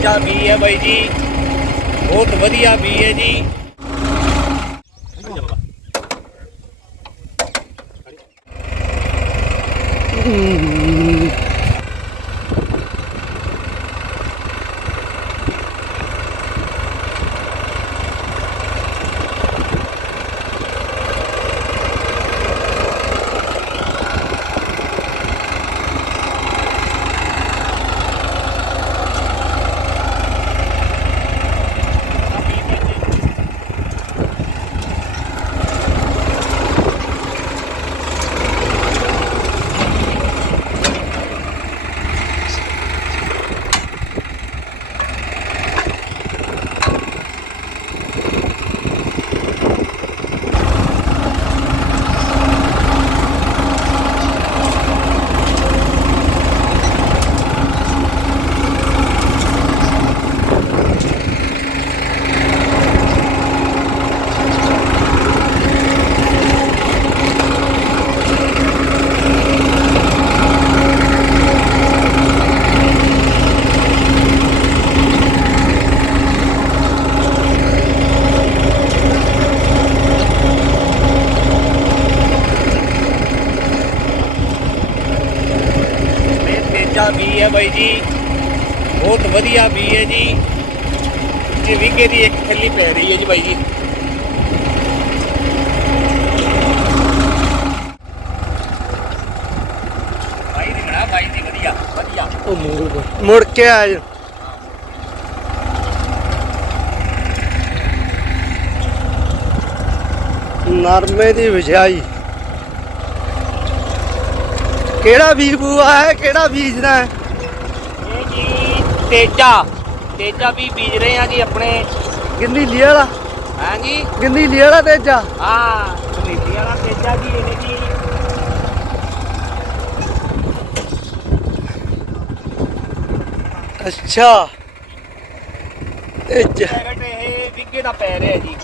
Teja B ਹੈ ਬਾਈ ਜੀ। ਬਹੁਤ ਵਧੀਆ ਬੀ ਹੈ ਜੀ। ਇਹ ਤੇਜਾ ਬੀ ਹੈ ਬਾਈ ਜੀ। ਬਹੁਤ ਵਧੀਆ ਬੀ ਹੈ ਜੀ। ਇਹ ਵਿਗੇ ਦੀ ਇੱਕ ਥੈਲੀ ਪੈ ਰਹੀ ਹੈ ਜੀ ਬਾਈ ਜੀ। ਬਾਈ ਦੀ ਬਣਾ, ਬਾਈ ਦੀ ਵਧੀਆ ਵਧੀਆ। ਉਹ ਮੁੜ ਮੁੜ ਕੇ ਆ ਜਾ। ਨਰਮੇ ਦੀ ਵਿਛਾਈ ਕਿਹੜਾ ਬੀਜ ਬੂਆ ਹੈ ਕਿਹੜਾ ਬੀਜਣਾ ਹੈ? ਇਹ ਜੀ ਤੇਜਾ ਤੇਜਾ ਵੀ ਬੀਜ ਰਹੇ ਆ ਜੀ ਆਪਣੇ। ਗਿੰਨੀ ਲੀ ਵਾਲਾ? ਹਾਂ ਜੀ? ਗਿੰਨੀ ਲੀ ਵਾਲਾ ਤੇਜਾ? ਹਾਂ ਸੁਨੀਤੀ ਵਾਲਾ ਤੇਜਾ ਜੀ ਇਹ ਜੀ। ਅੱਛਾ। ਤੇਜਾ। ਇਹ ਵਿਗੇ ਦਾ ਪੈ ਰਿਹਾ ਜੀ।